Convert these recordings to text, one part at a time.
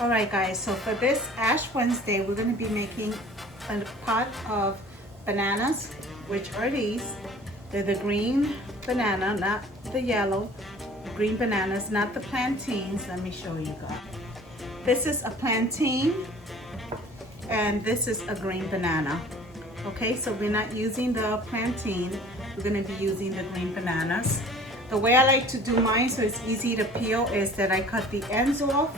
Alright guys, so for this Ash Wednesday, we're going to be making a pot of bananas, which are these. They're the green banana, not the yellow. Green bananas, not the plantains. Let me show you guys. This is a plantain, and this is a green banana. Okay, so we're not using the plantain. We're going to be using the green bananas. The way I like to do mine so it's easy to peel is that I cut the ends off.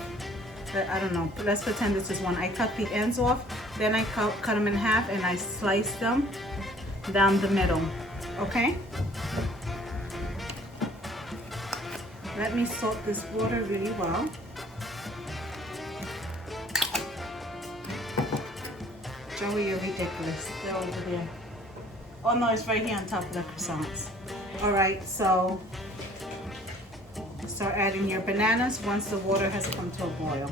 I don't know, let's pretend this is one. I cut the ends off, then I cut them in half and I slice them down the middle, okay? Let me salt this water really well. Joey, you're ridiculous. They're over there. Oh no, it's right here on top of the croissants. All right, so start adding your bananas once the water has come to a boil.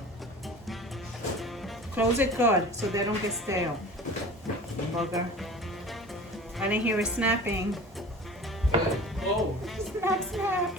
Close it good so they don't get stale. Bugger. I didn't hear it snapping. Oh. Snap, snap.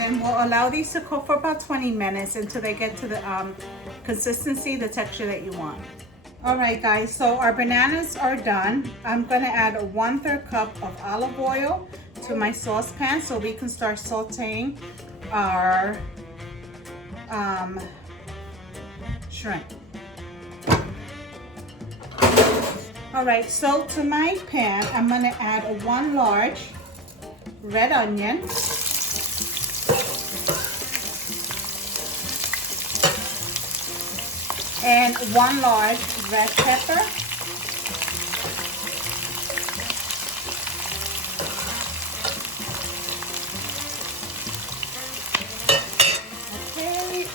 And we'll allow these to cook for about 20 minutes until they get to the consistency, the texture that you want. All right guys, so our bananas are done. I'm gonna add a 1/3 cup of olive oil to my saucepan so we can start sauteing our shrimp. All right, so to my pan, I'm gonna add a 1 large red onion. And 1 large red pepper. Okay.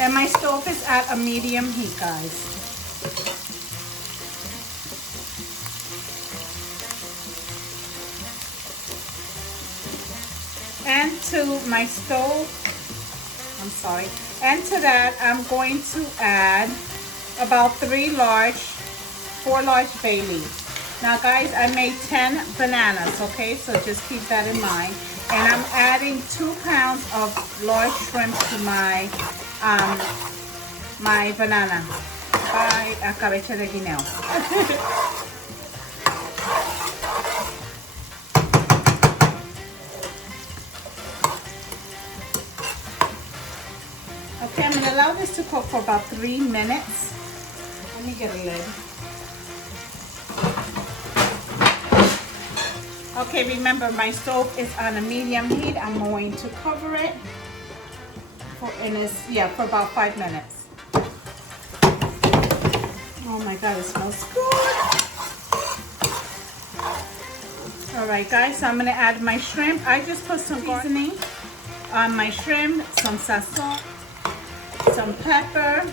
And my stove is at a medium heat, guys. And to my stove, and to that I'm going to add about 4 large bay leaves. Now guys, I made 10 bananas, okay, so just keep that in mind. And I'm adding 2 pounds of large shrimp to my my banana by Escabeche de guineo. Okay, I'm gonna allow this to cook for about 3 minutes. Let me get a lid. Okay, remember my stove is on a medium heat. I'm going to cover it for about 5 minutes. Oh my God, it smells good. All right, guys, so I'm gonna add my shrimp. I just put some seasoning on my shrimp, some sazon, some pepper,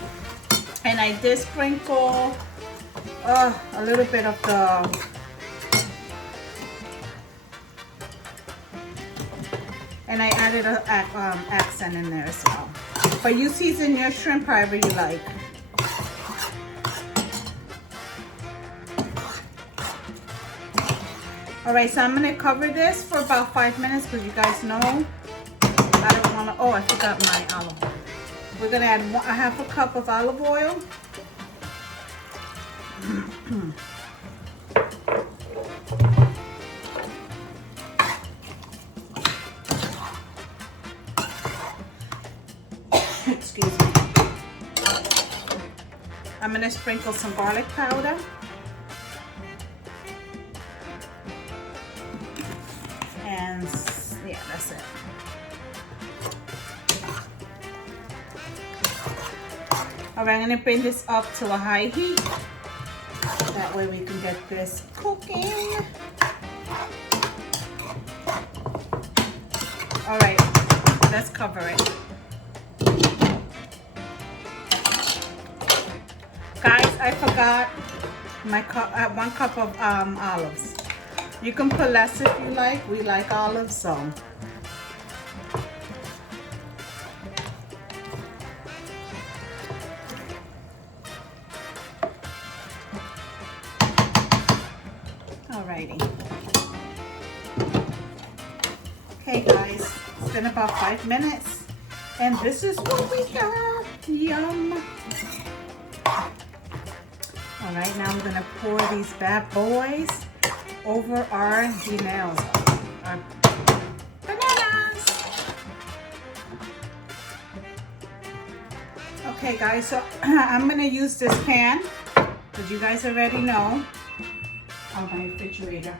and I did sprinkle a little bit of the and I added an accent in there as well. But you season your shrimp however you like. Alright, so I'm gonna cover this for about 5 minutes because you guys know I don't wanna, oh, I forgot my olive oil. We're gonna add a 1/2 cup of olive oil. Excuse me. I'm gonna sprinkle some garlic powder. And yeah, that's it. All right, I'm gonna bring this up to a high heat. That way we can get this cooking. All right, let's cover it. I forgot my cup, 1 cup of olives. You can put less if you like. We like olives, so. Alrighty. Okay guys, it's been about 5 minutes and this is what we got. Yum. Alright, now I'm gonna pour these bad boys over our guineos, our bananas. Okay guys, so I'm gonna use this pan, as you guys already know, on my refrigerator.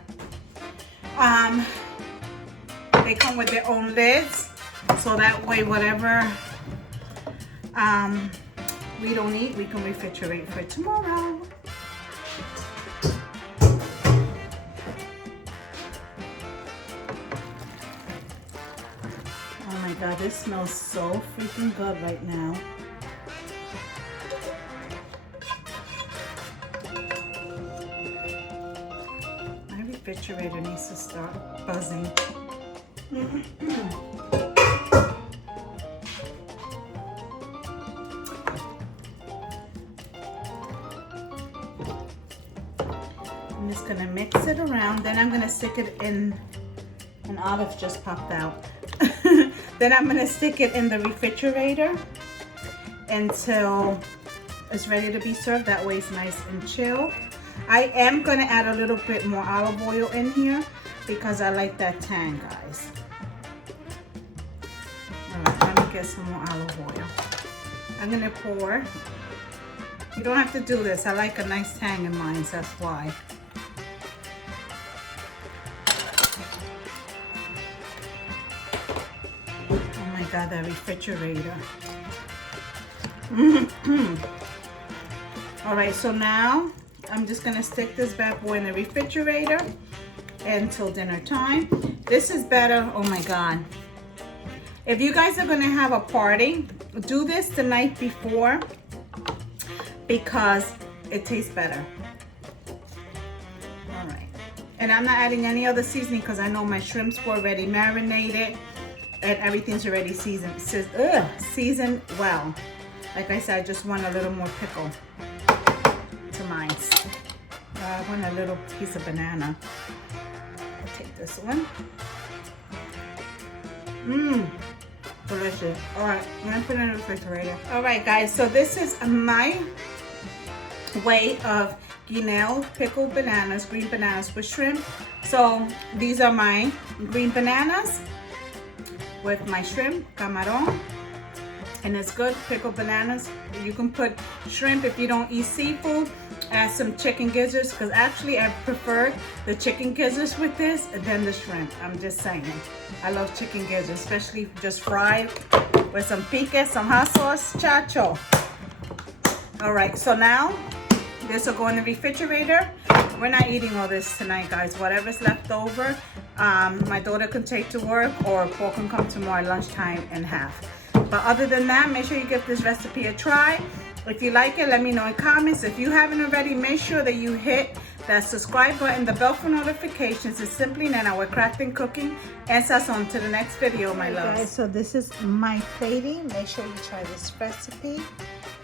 They come with their own lids, so that way whatever we don't eat, we can refrigerate for tomorrow. Oh my god, this smells so freaking good right now. My refrigerator needs to start buzzing. I'm just gonna mix it around, then I'm gonna stick it in, an olive just popped out. Then I'm gonna stick it in the refrigerator until it's ready to be served. That way it's nice and chilled. I am gonna add a little bit more olive oil in here because I like that tang, guys. Alright, let me get some more olive oil. I'm gonna pour. You don't have to do this. I like a nice tang in mine, so that's why. Oh my god, that refrigerator. Alright, so now I'm just gonna stick this bad boy in the refrigerator until dinner time. This is better. Oh my god. If you guys are gonna have a party, do this the night before because it tastes better. All right. And I'm not adding any other seasoning because I know my shrimps were already marinated and everything's already seasoned well. Like I said, I just want a little more pickle to mine. I want a little piece of banana. I'll take this one. Delicious. All right, I'm gonna put it in the refrigerator. All right, guys, so this is my way of guineo pickled bananas, green bananas with shrimp. So these are my green bananas with my shrimp camaron, and it's good pickled bananas. You can put shrimp if you don't eat seafood. Add some chicken gizzards, because actually I prefer the chicken gizzards with this than the shrimp. I'm just saying. I love chicken gizzards, especially just fried with some pique, some hot sauce, chacho. All right, so now this will go in the refrigerator. We're not eating all this tonight, guys. Whatever's left over, my daughter can take to work, or Paul can come tomorrow lunchtime and have. But other than that, make sure you give this recipe a try. If you like it, let me know in comments. If you haven't already, make sure that you hit that subscribe button, the bell for notifications. It's simply Nana with Crafting, Cooking, and Sazon. To the next video, my loves. Guys, so this is my plating. Make sure you try this recipe.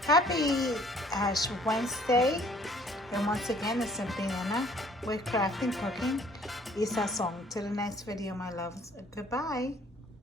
Happy Ash Wednesday. And once again, it's simply Nana with Crafting, Cooking, and Sazon. To the next video, my loves. Goodbye.